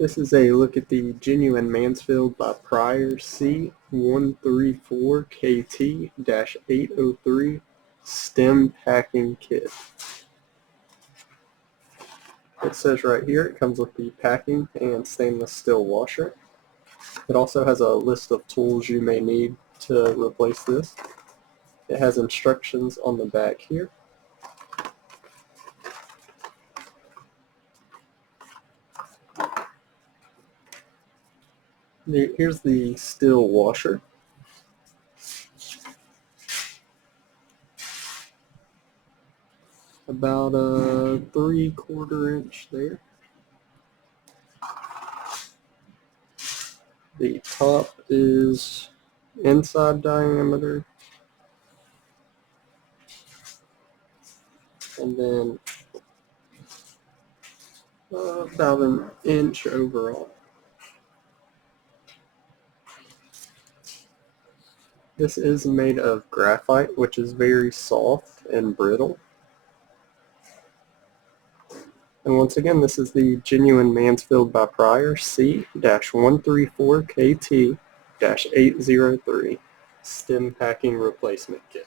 This is a look at the genuine Mansfield by Prier C-134KT-803 stem packing kit. It says right here it comes with the packing and stainless steel washer. It also has a list of tools you may need to replace this. It has instructions on the back here. Here's the steel washer. About a 3/4 inch there. The top is inside diameter, and then about an inch overall. This is made of graphite, which is very soft and brittle. And once again, this is the genuine Mansfield by Prier C-134KT-803 stem packing replacement kit.